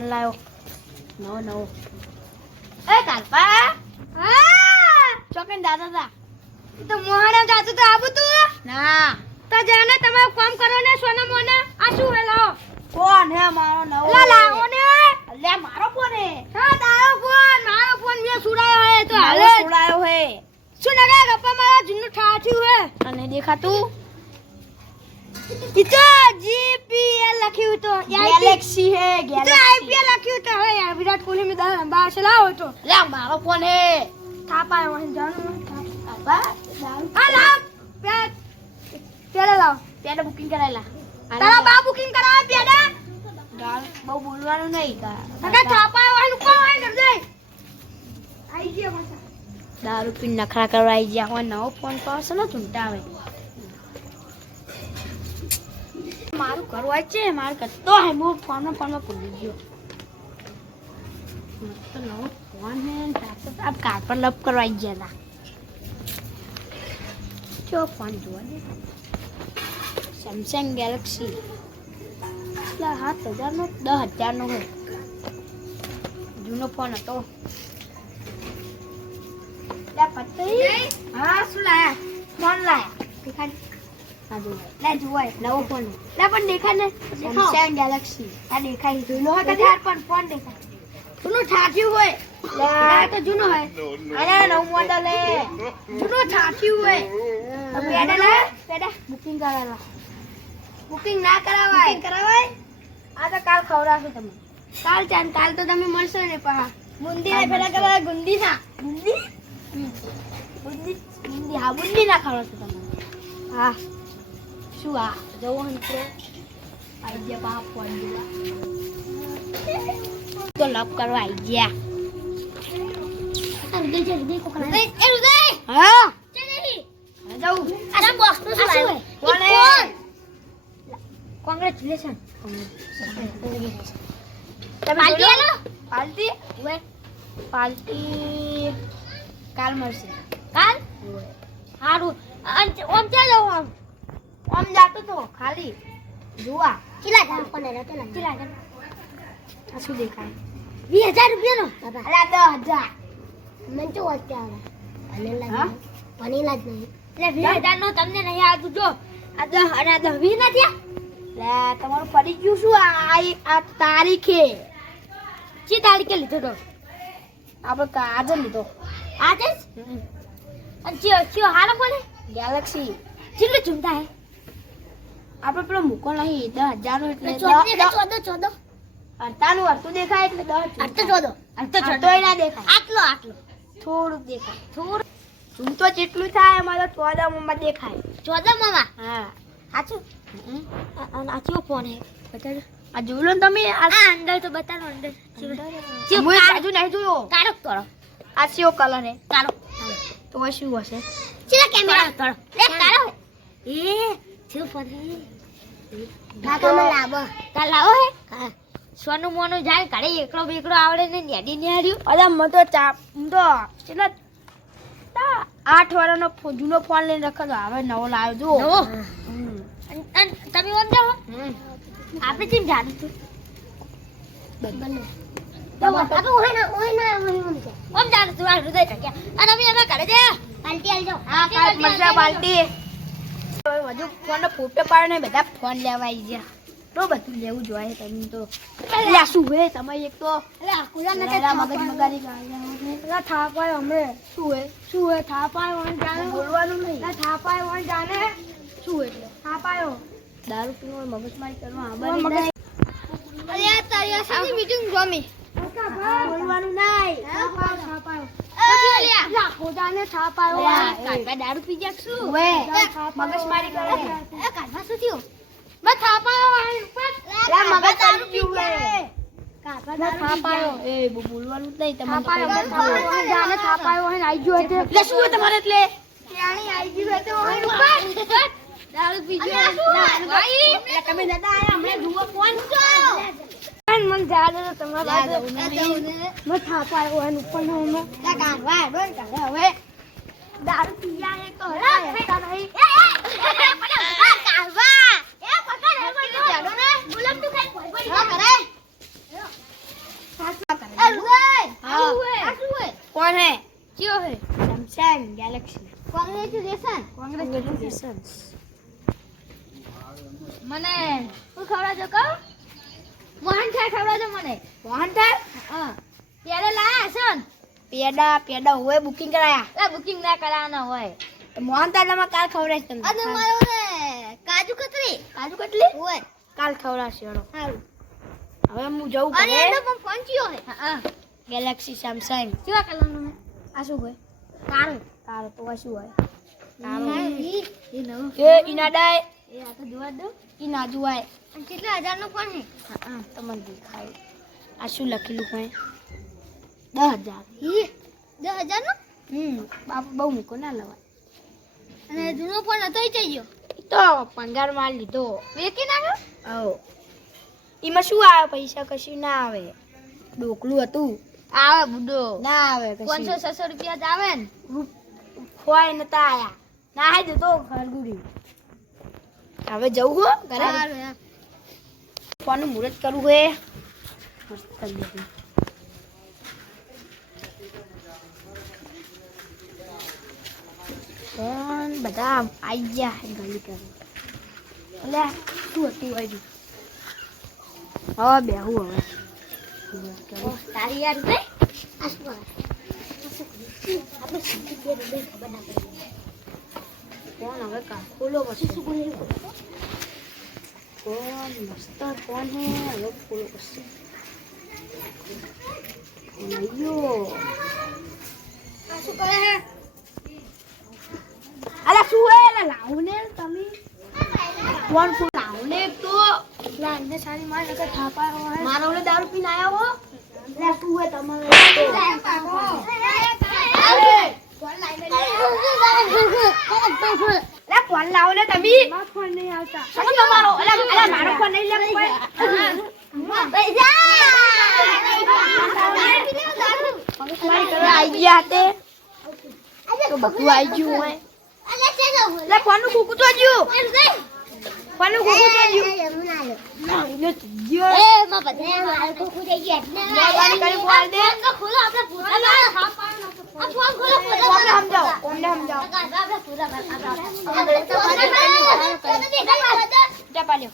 Phone લાયો નવો એ કાલપા હા ચોકન દાદા તો મોહણા જાતું તો આવું તું ના તો જાને તમે કામ કરો ને સોના મોના આ શું હે લાવો ફોન હે મારો નવો લા લાવો ને લે મારો ફોન હે હા તારો ફોન મારો ફોન મે સુડાયો હે તો હાલે સુડાયો હે શું લગા ગપ્પા મારા જૂનું ઠાઠ્યું હે અને દેખાતું ઈતો જીપીએલ લખ્યું તો ગેલેક્સી હે તો ગેલેક્સી આઈપીએલ લખ્યું તો હવે યાર વિરાટ કોહલી મે દા બાર से લાવો તો લે મારો ફોન હે થાપા વહી જાનું કાલપા આ લાવ પેલા લાવ પેલા બુકિંગ કરાયેલા તારા બા બુકિંગ કરાવ પેડા ગાલ બહુ બોલવાનું નહીં કા તકા થાપા વહી કોણ હોય કર દે આઈ ગયો પાછા દારૂ પી નખરા કરવાઈ ગયા હોય નવો ફોન પાછો ને ચૂંટા આવે મારું કરવાય છે મારું કરતો હે મો ફોનમાં ભૂલી ગયો મસ્ત નવો ફોન હે આપ કાર પર લપ કરવાઈ ગયા હતા જો ફોન જોવા દે સેમસંગ ગેલેક્સી 7000 નો 10000 નો હોય જૂનો ફોન હતો હા શું લાયા ફોન લાયા દેખાડ આ જો લે જોવાય નવો ફોન લે પણ દેખાય ને સેમસંગ ગેલેક્સી આ દેખાય જૂનો હોય કદી? કદાચ પણ ફોન દેખાય જૂનો ઠાઠ્યું હોય આ તો જૂનો હોય અરે નવું મોડલ હે જૂનો ઠાઠ્યું હોય પેડા લે પેડા બુકિંગ કરાવેલા બુકિંગ ના કરાવાય આ તો કાલ ખવડાવશે તમે કાલ તો તમે મળશો ને પા ગુંદી ને પેલા કરાવાય ગુંદી ના બુંદી હા બુંદી ના ખવડાવશે તમે હા શું આ જવો હંત્રો આઈ ગયા બા ફોન જોવા તો લપ કરવા આઈ ગયા હા જાઉં કોણ કોંગ્રેચ્યુલેશન પાર્ટી આલો પાર્ટી પાર્ટી કાલ મળશે કાલ હારું ઓમ ક્યાં જાવ આમ જાતો તો ખાલી જોવા કેટલા જાવ પણ કેટલા જાવ આ શું દેખાય 20000 રૂપિયા નો અરે 10000 મને તો વાંચતે આવે અને હા? ભણેલા જ નહીં એટલે 20000 નો તમને નહીં આવતું જો આ 10 અને આ 10 20 ના થયા લે તમારું પડી ગયું શું આ તારીખે ચી તારીખે લીધો તો આપણે આજે લીધો આજે જ અને ચિયો હાલો બોલે ગેલેક્સી કેટલું ચૂમતા હે આપણે પેલો મૂકો નહીં 10000 નો એટલે 14 અડતાનું અડતું દેખાય એટલે 10 14 ના દેખાય આટલો થોડુંક દેખાય થોડું ઝૂમ તો જેટલું થાય અમારે 14 માં દેખાય 14 મામા હા સાચું અને આ ચિયો ફોન હે બતાડો આ જોઈ લો ને તમે આ અંદર તો બતાડો અંદર ચિયો હું બાજુ નહીં જોયો કાળો કરો આ કયો કલર હે કાળો તો આ શું હશે ચીલા કેમેરા કાળો એ કાળો એ ચિયો ફોન હે કાકા લાવો કા લાવો હે હા સોનું મોનું જાય કાઢે એકલો બેકડો આવડે ને નેડી નેડ્યું અરે મને તો કેટલા 8 વર્ષનો જૂનો ફોન લઈને રખો તો હવે નવો લાવ્યો જો નવો અને તમે ઓમ જાઓ આપણે ચીમ જાડું છું બંને આપણે ઓમ જાડું છું આ હૃદય ટક્યા અને અમે એમાં કાઢે છે પાલટી આલજો હા કાલ મળશે પાર્ટી વધુ ફોન ફોટો પાડે ને બધા ફોન લેવા આવી ગયા તો બધું લેવું જોઈએ તમે તો લે શું હે તમે એક તો અરે આ કુલા નરા મગજ મગારી અલા થાપાય હમણે શું હે થાપાય ઓન જાને બોલવાનું નહીં અલા થાપાય ઓન જાને શું એટલે થાપાયો દારૂ પીવો મગજમારી કરવા અરે આબાની આ તારી આ સીધી મીટિંગ ગમી બોલવાનું નહીં થાપાયો લા ખોદાને થાપાયો કાકા દારૂ પી ગયા શું વે મગજમારી કરે એ કાઢવા શું થયું બસ થાપાયો લા મગજ દારૂ પીવું હે કાઢવા થાપાયો એ બોલવાનું જ નહીં થાપાયો તમારે જાને થાપાયો હે આઈ ગયો એટલે એટલે શું હે તમારે એટલે ત્યાંની આઈ ગયું એટલે ઓય ઉપર દારૂ પીજો ભાઈ એટલે તમે દાદા આયા હમણે જુઓ ફોન મન જાડે તો તમારા મત થાપાયો હે ઉપર નો મે કાઢવા ડોન કાઢે હવે દારૂ પીયા એ તો હે નહીં કાઢવા એ પકડ હે મને જાડો ને ગુલામ તું ખાઈ કોઈ હા કરે કોંગ્રેચ્યુલેશન. મને હું ખવડાવજો કહું મોહનથાળ ખવડાવજો મને મોહનથાળ હા ત્યારે લાયા છો ને પેડા હોય બુકિંગ કરાયા. બુકિંગ ના કરાવવાના હોય તો મોહનથાળ તમે કાલ ખવડાવીશ તમને. અને મારો કાજુ કતરી હોય કાલ ખવડાવશે હેડો. સારું હવે હું જઉં અને ઘરે. એનો પણ ફોન કયો હે હા ગેલેક્સી સેમસંગ. કેવા કલરનો હે આ શું હોય? કાળો તારો તો આ શું હોય? એ નવો એ ઈનાડાય એ આ તો જોવા દો ઈ ના જોવાય. અને કેટલા હજારનો પણ હે હા તમને દેખાય. આ શું લખેલું હોય? 10,000. ઈ 10,000 નો બાપ બહુ મૂકો ના લવાય. અને જૂનો પણ હતો ઈ ચાલ્યો ઈ તો પંગાર માર લીધો. વેકી નાખ્યો આવો એમાં શું આવે? પૈસા કશું ના આવે. ડોકલું હતું આવે બુડો ના આવે કશું. 500-600 રૂપિયા જ આવે ને ખોવાય નતા આયા. ના હે તો ખરગુડી. હવે જવું હો ઘરે. સારું એમ. ફોનનું મુહૂર્ત કરવું હે. મસ્ત કરી દીધું. ફોન બધા આઈ ગયા હે ગલી કરી. એટલે શું હતું હજુ? હવે બેહું હવે. તારી યાર રે આ શું આવે? આપણે સીધી બે ખબર ના પડી ફોન હવે ખોલો પછી શું બોલે ફોન મસ્ત ફોન હે. હવે ખોલો પછી અયો આ શું કરે હે અલા શું હે? અલા લાવો ને તમે ફોન લાવો ને તો લા એને સારી માર નકર થાપા હોય. મારો ઓલે દારૂ પીને આયા હો. લા શું હે તમારે? લા ફોન લાવો ને તમે. મારો ફોન નહીં આવતા. શું તમારો? અલા મારો ફોન નહીં લેવો કોઈ. મારી કરવા આઈ ગયા તે તો બધું આઈ ગયું હોય. લે ફોનનું કુકુ તો જ્યું. ફોનનું કુકુ તો જ્યું. ના એટલે જ્યો. એ માં બધે માર કોકુ જઈ ગયા એટલે મહેરબાની કરી ફોન દે. તો ખોલો આપણે પૂરા આ ફોન ખોલો કોમને સમજાવો. કોમને સમજાવો. આપણે પૂરા જા પાલ્યો.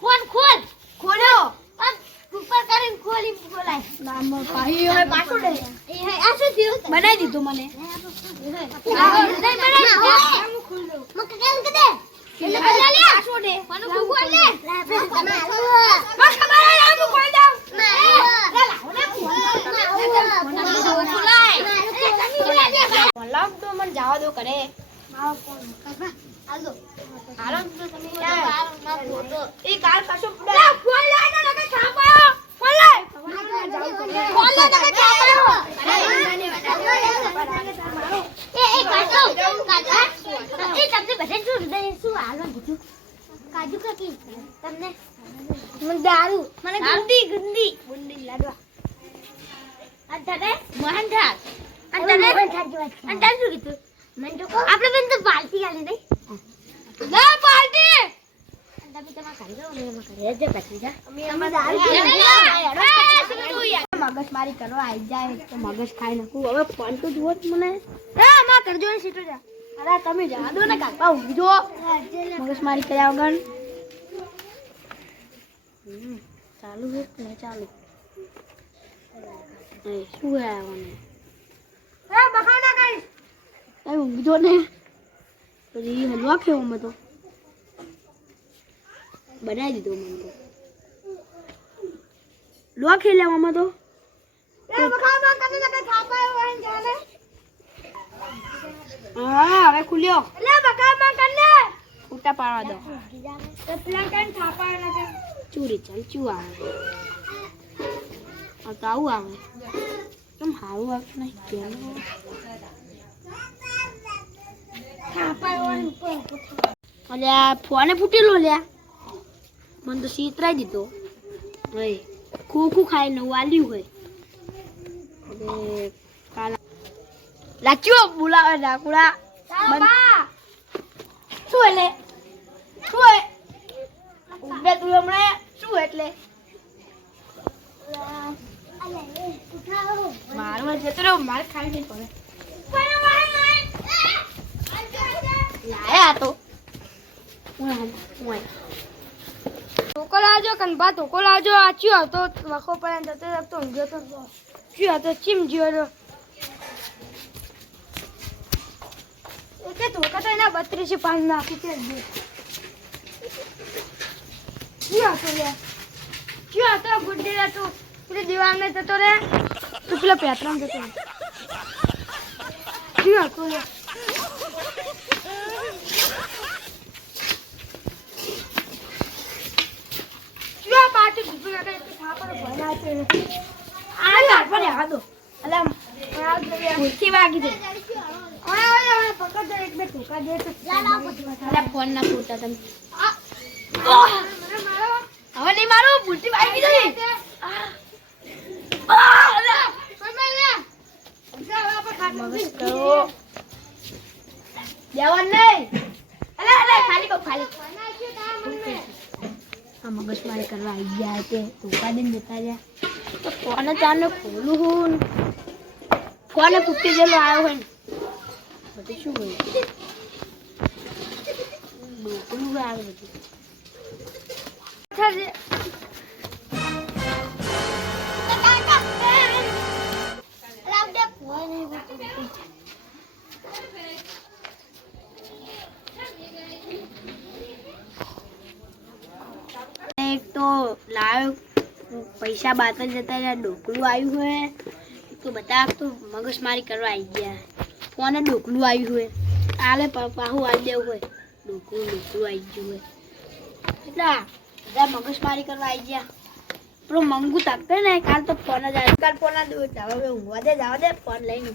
ફોન ખોલ ખોલ્યો. ઉપર કરીને ખોલી ખોલાય નામ પાહી હવે પાછું દે. એ હે આ શું થયું બનાવી દીધું મને. પાછું દે. લાવ તો મને જવા દો કરે. હાલો તો તમે એ કાલ પાછો ફોન લાય ને લગે છાપાયો. ફોન લાય. ફોન લાય લગે છાપાયો. કાજુ કાકી તમને મને દારૂ. મને ગુંદી ગુંદી ગુંડી લાડવા. અંતરે મોહનથાળ અંતરે અંતરે શું કીધું મને તો આપણે બેન તો પાર્ટી આલે નહીં ના પાર્ટી. તમે તમાર કરી દો ને એમાં કરી દે પછી જા અમે દારૂ મગજ મારી કરવા આવી જાય તો મગજ ખાઈ નાખું. હવે ફોન તો જુઓ જ મને. હા માં કરજો ને સીટો જા. અરે તમે જા દો ને કાકા ઊંઘી જો. મગજ મારી કર્યા વગર. ચાલુ હે કે નહીં ચાલુ? એ શું હે આવવાનું? એ બખાવ ના કરી. એ ઊંઘી જો ને. પછી હલવા ખેવો મેં તો બનાવી દીધો મને તો. લો ખેલ્યામાં તો હા હવે ખુલ્યો. ફૂટા પાડવા દો. ચૂરી ચાલ ચૂ આવે. તો આવું આવે. કેમ સારું આવતું નહીં કેમ? અલ્યા ફોને ફૂટેલો લ્યા. મને તો સીતરાઈ દીધો. ભાઈ ખોખું ખાઈ નવું આલ્યું હોય. હવે કાલા લાચ્યો બોલાવે ડાકુડા. શું એટલે શું હે? ઉભે તું હમણાં શું એટલે મારું જતો રહ્યો. મારે ખાઈ નહીં પડે. તો ધોકો લાવજો કનભા ધોકો લાવજો આ ચિયો હતો વખો પડે જતો જતો ઊંઘ્યો તો ચિયો હતો ચીમ જ્યો તો કે ધોકા તો એના 32 પાન નાખી છે ચિયો હતો રે ચિયો હતો ગુડ્ડી રે તું પેલી દીવાલ ને જતો રે તું પેલા પેટ્રોલ જતો રે ચિયો હતો રે પાટી ગુપી કાકા એટલે ખાપર ભણા છે આ લાપા રે હાદો અલા ખુરશી વાગી દે ઓય પકડ દે એક બે ટોકા દે તો અલા ફોન ના ફૂટા તમે હવે નહીં મારો ભૂલથી વાગી દે અલા કોઈ લે જા આપા ખાટલો કરો દેવન નહીં અલા ખાલી કો ખાલી આ મગજમારી કરવા આવી ગયા કે ધોકા દઈને જતા રહ્યા તો ફોન ચાને ખોલું હું ફોન પૂછી જેલો આવ્યો હોય ને બધું શું હોય ડોકલું આવે બધું एक तो लाव पैसा बातल जता है डोकलू आयु है तो बता तो मगजमारी करवा आई गया फोन डोकलू आयु है आले पाहू आ देव है डोकलू आई गयो है એટલા બધા મગજમારી કરવા આવી ગયા પેલો મંગુ તાકતે ને કાલ તો ફોન જ કાલ ફોન દો જાવ હવે ઊંઘવા દે જાવ દે ફોન લઈને